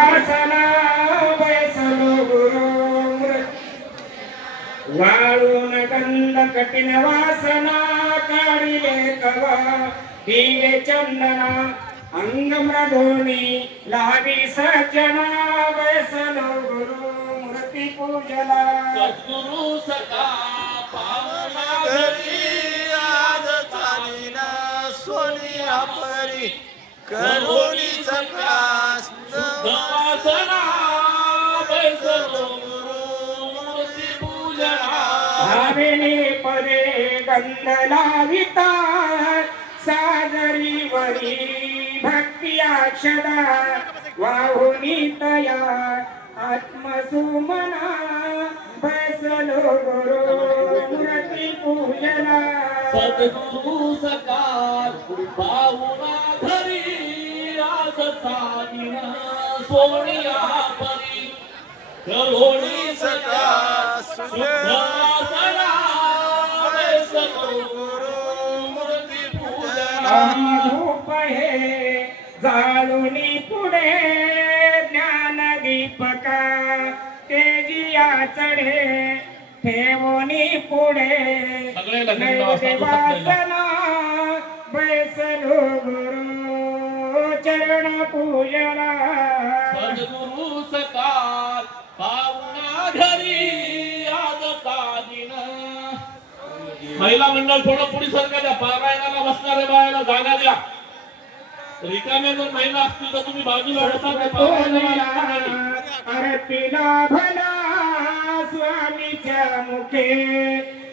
वासना बैसलो गुरु वाळून गंध कठीण वासना काढिले कवा दिवे चंदना अंग मृदोणी लावी सज्जना बैसलो गुरु मूर्ती पूजला सद्गुरु सखा पावना घरी आज चालीना सोनिया परी करुणी सखा वासना बैसलो गुरु मूर्ती पूजना भाविनी पदे गंध लाविता सादरी वरी भक्ती अक्षदा वाहुनी तया आत्मसुमना बैसलो गुरु मूर्ती पूजना सद्गुरु सकार पाहुणा घरी आज चालीना सोनिया परी करुणी सखा वासना बैसलो गुरु मूर्ती पूजना धूप हे जाळुनी पुढे ज्ञान दीपका तेजिया चढे ठेवणी पुढे वासना बैसलो गुरु चरण पूजना सद्गुरु सकार पावना घरी आज चालीन महिला मंडळ थोडं पुढे सरका द्या पारायणाला बसणाऱ्या बायाला जागा द्या रिकाम्या जर महिला असतील तर तुम्ही बाजूला बसा अर्पिला भला स्वामीच्या मुखे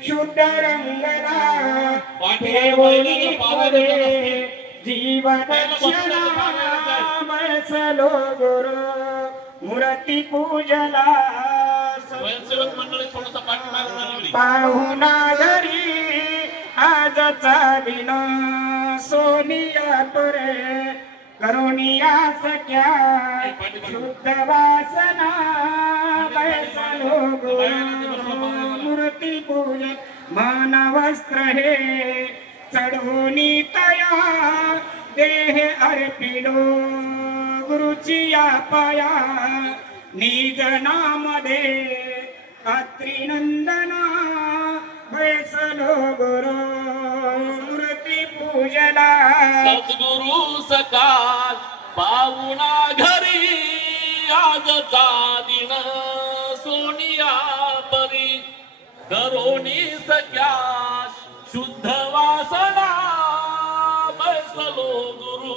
शुद्ध रंगला ठेवणी पदे जीवन बैसलो गुरु मूर्ती पूजला स्वयंसेवक मंडळी थोडंसं पाठीमागे पाहुणा घरी आजचा दिन सोनिया परे करुणिया सख्या शुद्ध वासना बैसलो गुरु मूर्ती पूजन मान वस्त्र हे चढवणी तया देह अर्पिलो गुरुचिया पाया निज नामदे अत्रिनंदना बैसलो गुरु मूर्ती पूजला सद्गुरु सकाळ पाहुणा घरी आज चालीन सोनिया परी करुणी सख्या शुद्ध वासना बैसलो गुरु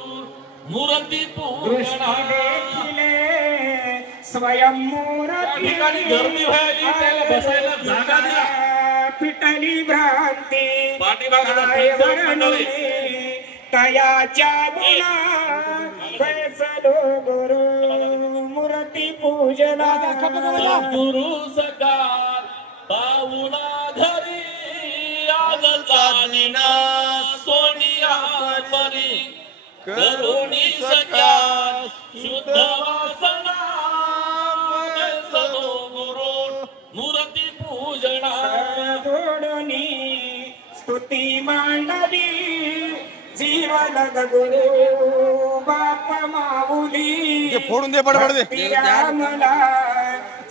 मूर्ती पूजना स्वयं मूर्ती गर्दी व्हायली त्याला बसायला जागा द्या पिटली भ्रांती पाठीमागे तयाच्या गुणा बैसलो गुरु मूर्ती पूजला सद्गुरु सकार पाहुणा घरी आज चालीन सोनिया परी करुणी सख्या शुद्ध वासना बैसलो गुरु मूर्ती पूजना जोडणी स्तुती मांडली जीवन गुरु बाप माऊली फोडून दे बडबड दे मला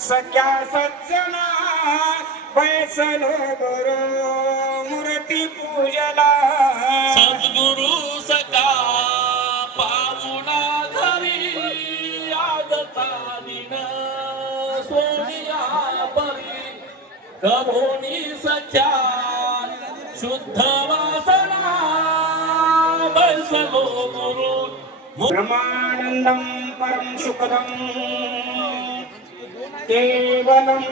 सख्या सज्जना बैसलो गुरु मूर्ती पूजला सद्गुरु सखा पाहुणा घरी आज चालीन सोनिया परी करुणी सख्या शुद्ध वासना बैसलो गुरु ब्रह्मानंदं परम सुखदं केवलं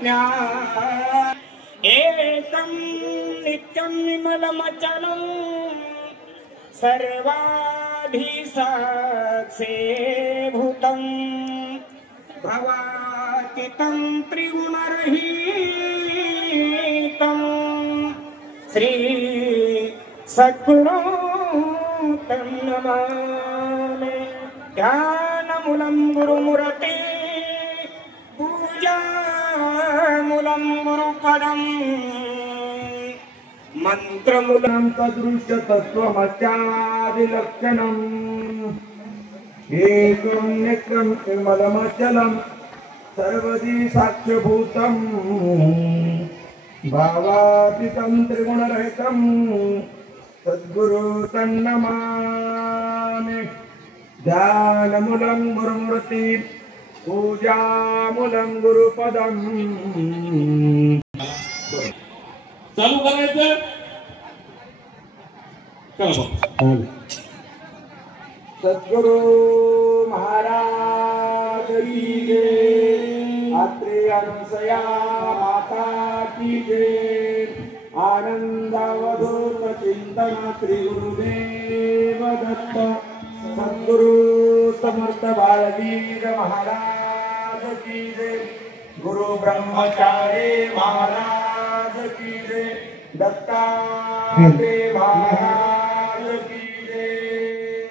ज्ञान एकं नित्यं विमलमचलं सर्वाधिसाक्षीभूतं भवातीतं त्रिगुणरहितं श्री सद्गुरु तं नमामि ध्यानमूलं गुरुमूर्ति पूजामूलं गुरुपदम् मंत्रमूलं तदृश्य तत्त्वमत्यादिलक्षणम् एकं नित्यं निर्मलमचलं सर्वदी साक्ष्यभूतं भावातीतं त्रिगुणरहितं सद्गुरु तन्नमामि ध्यानमूलं गुरुमूर्ति पूजामूलं गुरुपदम् चालू करायचं चला बाबा. सद्गुरु महाराज की जय. अत्रे अनुसया माता की जय. आनंदावधूत चिंतन श्री गुरुदेव दत्त. सद्गुरु समर्थ बाळवीर महाराज की जय. गुरु ब्रह्मचारी महाराज की जय. दत्तात्रेय महाराज की जय.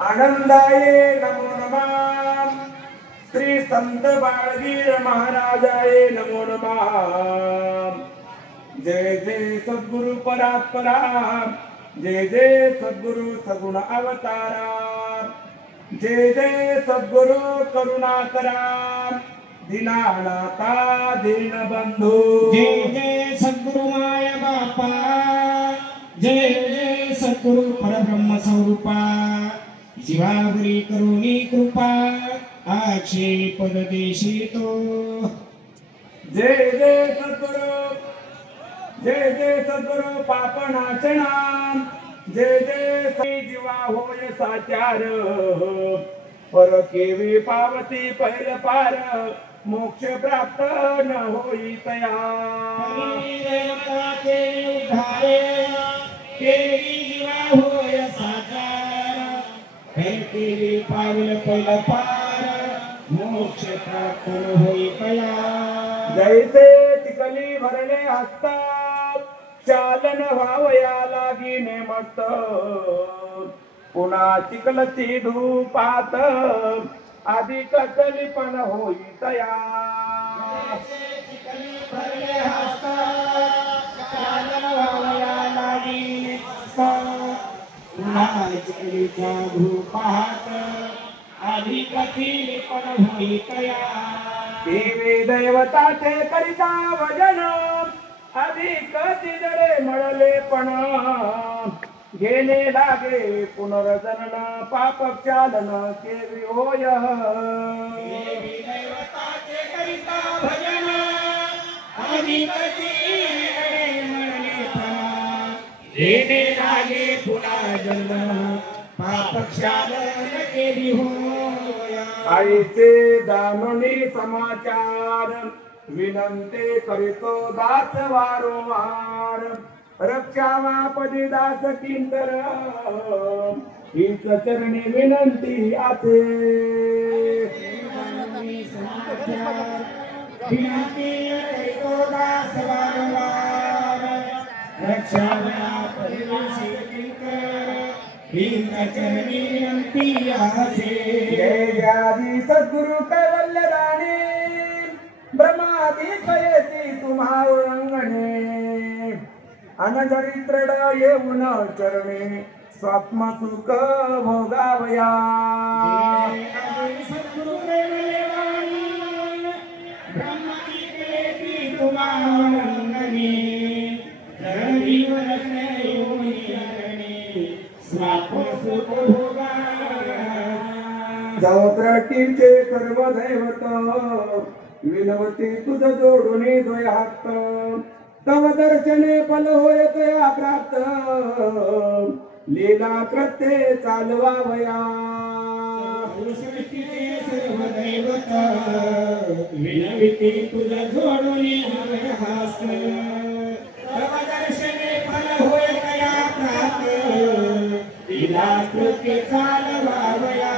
आनंदाये नमो नमः. श्री संत बाळवीर महाराजाये नमो नमः. जय जय सद्गुरु परात्परा. जय जय सद्गुरु सगुण अवतारा. जय जय सद्गुरु करुणाकरा. दीनानाथा दीनबंधू. जय जय सद्गुरु माया बापा. जय जय सद्गुरु परब्रह्म स्वरूपा. जीवावरी करुणी कृपा आक्षे पद देशितो. जय जय सद्गुरु. जय जय सद्गुरु पापनाशना. जय जय श्री जीवा होय साचार. पर केवी पावती पहिल पार. मोक्ष प्राप्त न होई तया. देवता के उद्धारे केली जीवा होय साकार. केली पावल पहिला पार मोक्ष प्राप्त न होई कया. जैसे चिखली भरले हस्त. चालन व्हावया लागीने मस्त. पुन्हा चिखलची धूपात. आधी कचली पण होई तया. चिखली भरले हस्त. चालन व्हावया लागीने मस्त. पुन्हा चिखलीच्या धूपात आधी कथील पण होई तया. देवी दैवताचे करिता भजन. अधिक तिजरे मळले पण. घेणे लागे पुनर्जनन. पाप चालन केवी होय. देवी दैवताचे करिता भजन. अधिक तिजरे मळले पण. घेणे लागे पुन्हा जन्म. पाप क्षालन केली होय. आईचे दाननी समाचार. विनंती करीतो दास वारंवार. रक्षावापदी दास किंकर. हीच चरणी विनंती आते. विनंती करीतो दास वारंवार. रक्षावया परिवेशी किंकर. हीच चरणी विनंती आसे. जय आदि सद्गुरु कैवल्य दानी. ब्रह्मादि कयती तुम्हा अंगणे. अनदरित्रड येऊन चरणे. स्वात्म सुख भोगावया. सद्गुरु प्रेमलेवाणी. ब्रह्मादि कयती तुम्हा अंगणे. धरणीवर येऊन चरणे. स्वात्म सुख भोगावया. जवत्रटीचे सर्व दैवत. विनवती तुझ जोडून द्वयात. तव दर्शने फल होय तया प्राप्त. लीला कृत्ये चालवावया. सृष्टीचे सर्व दैवत. विनविती तुझ जोडून हस्त. तव दर्शने फल होय तया प्राप्त. लीला कृत्ये चालवावया.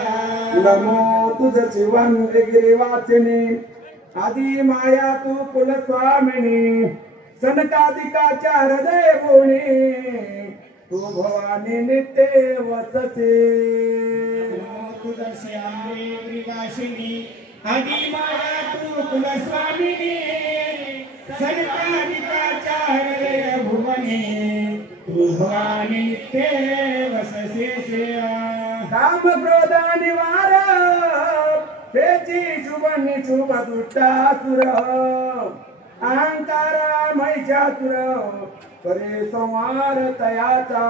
नमो तुझ जीवन गिरी वाचिनी. आदि माया तू कुलस्वामिनी. सनकादिकाच्या हृदय गुणी. तू भवानी नित्य वसते. तुझ्याश्यामे विवासिनी. आदि माया तू कुलस्वामिनी. सनकादिकाच्या हृदय भुवनी. तू भवानी नित्य वसते. निशुभ दुष्टासुर अहंकार महिषासुर करे संहार तयाचा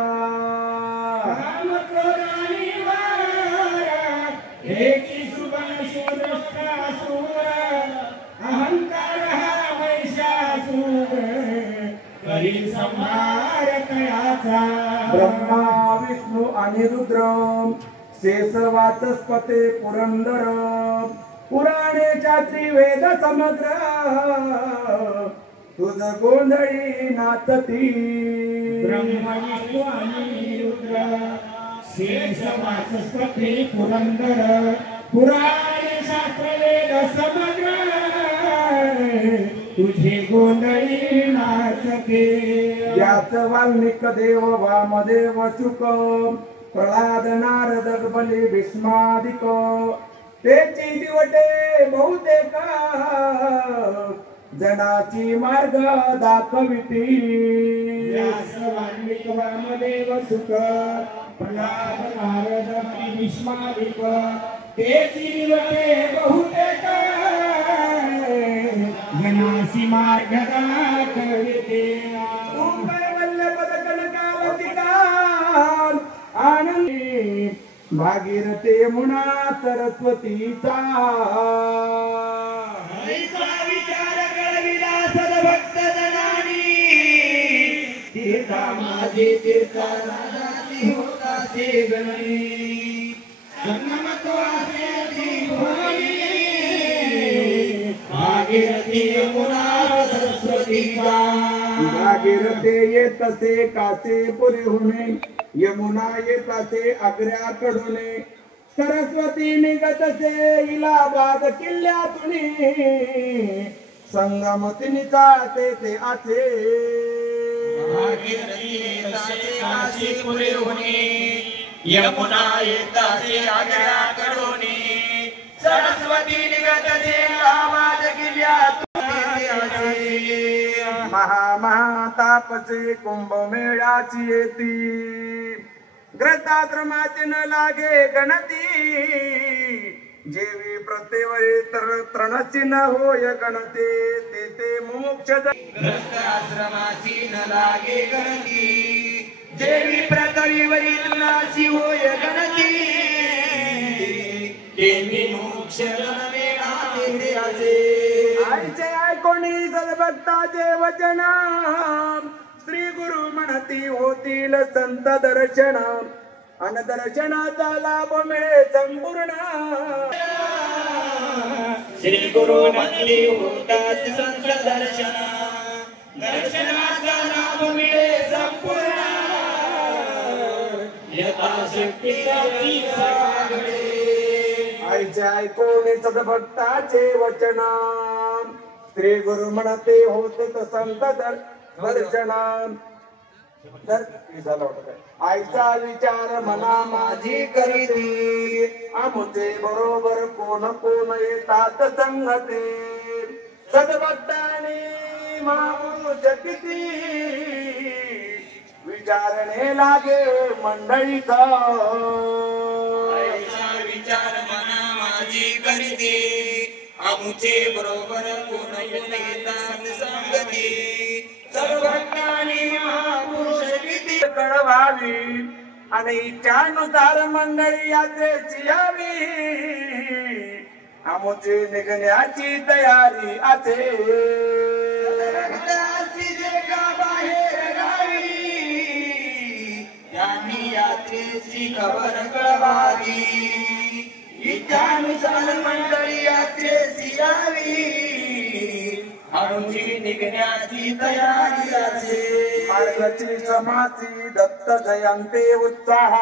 काम क्रोधानी वारा एकी सुबन सुदृष्टासुर अहंकार हा महिषासुर करी संहार तयाचा ब्रह्मा विष्णू आणि रुद्र शेष वाचस्पते पुरंदर पुराणेच्या त्रिवेद समग्र तुझ गोंधळी नाचती ब्रह्मा विष्णू आणि रुद्र शेष वाचस्पती पुरंदर पुराण शास्त्र वेद समग्र तुझे गोंधळी नाचते याच वाल्मिक देव वामदेव शुक प्रल्हाद नारद बली भीष्मादिक तेची दिवटे बहुतेक जनाची मार्ग दाखविती व्यास वाल्मिक वामदेव शुक प्रल्हाद नारद बली भीष्मादिक तेची दिवटे बहुतेक जनासी मार्ग दाखविते आनंदी भागीरथे यमुना सरस्वतीचा विचार कळविला सद्भक्त जनानी तीर्था माझे तीर्था राजाची होताचे गणी संगमतो असे त्रिभुवनी भागीरथी यमुना सरस्वतीचा भागीरथे येतसे कासे पुरे होणे यमुना येतसे आग्र्याकडून सरस्वती निघतसे इलाहाबाद किल्ल्यातून संगमतिनी जाते ते आचे भागीरथी येतासे काशीपुरे होणे यमुना येतासे आग्र्याकडून सरस्वती निघतसे इलाहाबाद किल्ल्यातून महातापसे कुंभमेळ्याची येती ग्रंथाश्रमाची न लागे गणती जेवी प्रत्येवरी तर तृणची न होय गणते तेथे मोक्ष ग्रंथाश्रमाची न लागे गणती जेवी प्रत्येवरी तृणाची होय गणती देवी मोक्ष गणवेळा तेथे असे आईचे ऐकोणी सद्भक्ताचे वचन श्री गुरु म्हणती होतील संत दर्शन अन दर्शनाचा लाभ मिळे संपूर्ण श्री गुरु म्हणती होतात संत दर्शन दर्शनाचा लाभ मिळे संपूर्ण यथाशक्ती सागरे आईचे ऐकोणी सद्भक्ताचे वचन श्री गुरु म्हणते होत संत दर्शन आईचा विचार मना माझी करीती आमचे बरोबर कोण कोण येतात संगते सद्भक्ताने महापुरुष किती विचारणे लागे मंडळीचा विचार मना माझी करीती आमचे बरोबर कोण कोण येतात संगती सर्वज्ञानी महापुरुष किती कळवावी आणि इच्छानुसार मंडळी यात्रेची यावी आमची निघण्याची तयारी असे बाहेर गावी यांनी यात्रेची खबर कळवावी इच्छानुसार मंडळी यात्रेची यावी आमची निघण्याची तयारी असे मार्गची समाची दत्त जयंती उत्साह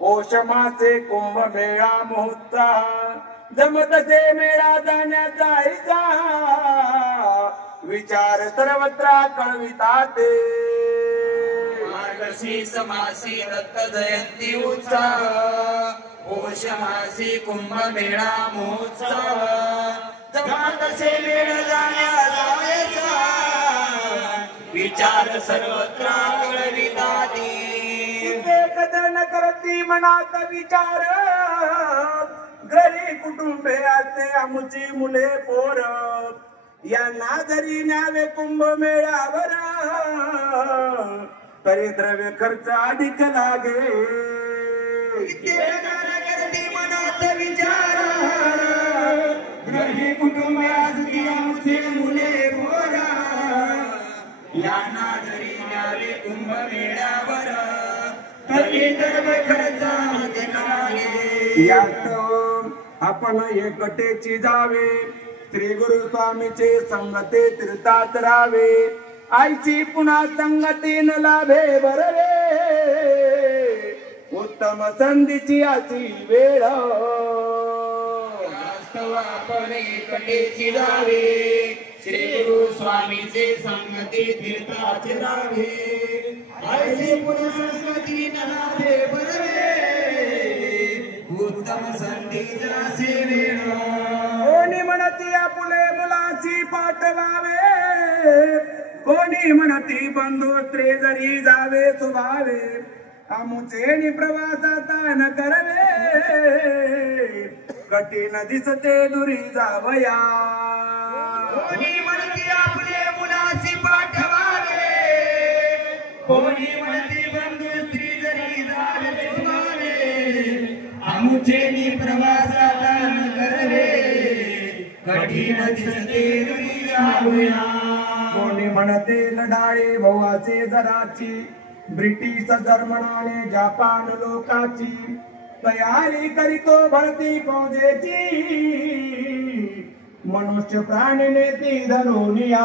पौषमाचे कुंभमेळा महोत्साह जमतसे मेळा जाण्याचा इजा विचार सर्वत्र कळवितात मार्गशीर्ष मासी दत्त जयंती उत्साह पौष मासी कुंभमेळा महोत्सव जमातसे मेळ जाण्याचा विचार सर्वत्र कळविताती एक जण करती मनात विचार घरी कुटुंब कुटुंबे असते आमुची मुले पोर यांना जरी न्यावे कुंभमेळ्यावर तरी द्रव्य खर्च अधिक लागे करती मनात विचार घरी कुटुंब असती आमचे मुले पोरा यांना जरी न्यावे कुंभमेळ्यावर तरी द्रव्य खर्च अधिक लागे यात आपण एकटेची जावे श्री गुरु स्वामीचे संगते तीर्थात राहावे आईची पुन्हा संगतीन लाभे बरवे उत्तम संधीची अशी वेळ वास्तव आपण एकटेची जावे श्री गुरु स्वामीचे संगती तीर्थात राहावे आईची पुन्हा संगती नलाभे बरवे उत्तम संधीचा सेवेळ कोणी म्हणती आपुले मुलाची पाठवावे कोणी म्हणती बंधू स्त्री जरी जावे सुभावे आमुचे प्रवासात न करवे कठीण दिसते दुरी जावया कोणी म्हणती आपले मुलाची पाठवावे कोणी म्हणती बंधू स्त्री जरी जावे सुभावे आमुचे प्रवासात न करवे कठीण दिसते दुरी जावया कोणी म्हणते लढाई भवाचे जराची ब्रिटिश जर्मनाने जपान लोकाची तयारी करीतो भरती फौजेची मनुष्य प्राणीने ती धनुनिया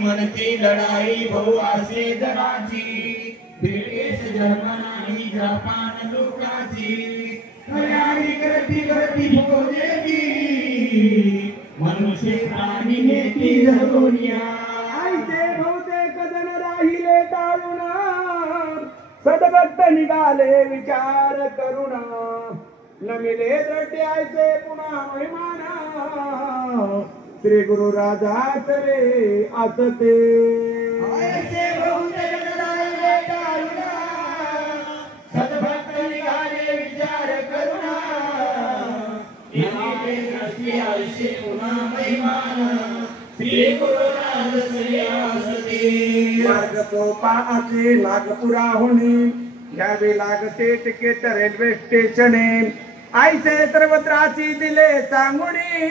म्हणते लढाई बहुआसे जगाची ब्रिटिश जर्मन आणि जपान लोकाची तयारी करती फौजेची मनुष्य प्राणीने ती धनुनिया आईचे बहुतेक जण राहिले टाळून सदभक्त निघाले विचार करून नमिले द्रट्टे आयचे पुन्हा महिमान श्री गुरु राजाच रे असते आईचे बहुतेक जण राहिले टाळून सदभक्त निघाले विचार करून नमिले द्रट्टे आयचे पुन्हा महिमान श्री गुरु मार्ग सोपा असे नागपुराहुनी घ्यावे लागते तिकीट रेल्वे स्टेशने आईचे सर्वत्राची दिले सांगुनी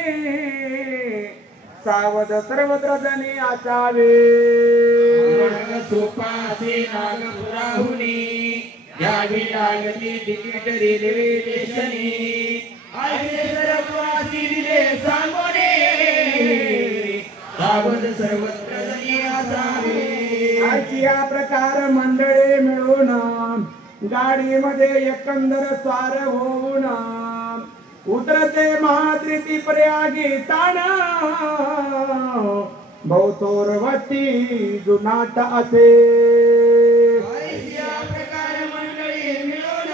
सावध सर्वत्र जणी असावे मार्ग सोपा असे नागपुराहुनी घ्यावी लागते तिकीट रेल्वे स्टेशने आईचे सर्वत्राची दिले सांगुनी सावध सर्वत्र जणी असावे आजची या प्रकार मंडळी मिळून गाडीमध्ये एकंदर स्वार होऊन उतरते महात्रिती प्रयागी ताना भोवतोरवती जुनाट असे या प्रकार मंडळी मिळून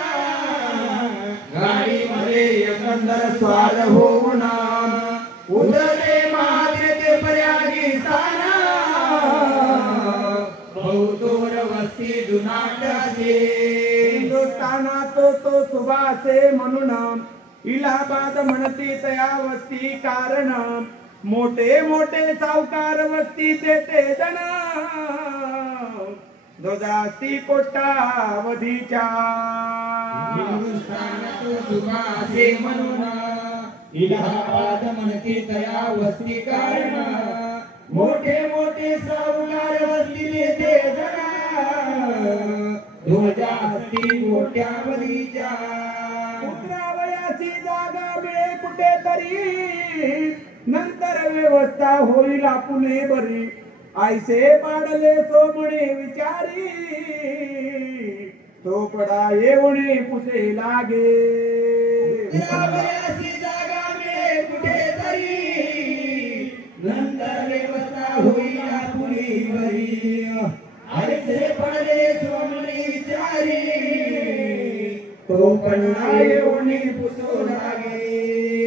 गाडीमध्ये एकंदर स्वार होऊन उतरते महात्रिती प्रयागी ताना बहुतोर वस्ती जुनाट असे हिंदुस्थानात तो सुभासे म्हणून इलाहाबाद म्हणती तया वस्ती कारण मोठे मोठे सावकार वस्ती देते जण ध्वजास्ती कोट्यावधीच्या हिंदुस्थानात सुभासे म्हणून इलाहाबाद म्हणते तया वस्ती कारण मोठे मोठे सावकार वस्ती देते ध्वजास्ती कोट्यावधीच्या उतरावयाची जागा मिळे कुठेतरी नंतर व्यवस्था होईल आपुले बरी आईसे पाडले तो म्हणे विचारी तो पडा येऊने पुसे लागे उतरावयाची जागा मिळे कुठेतरी नंतर व्यवस्था होईल आपुले बरी आईसे पडले तो म्हणे विचारी तो पडा येऊने पुसू लागे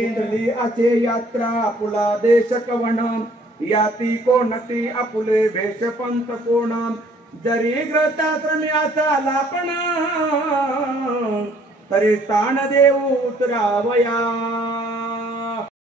इथली असे यात्रा पुला देश कवण याती कोणती आपुले भेष पंत कोण जरी ग्रताश्रमी असा लापण तरी ताण देऊ उतरावया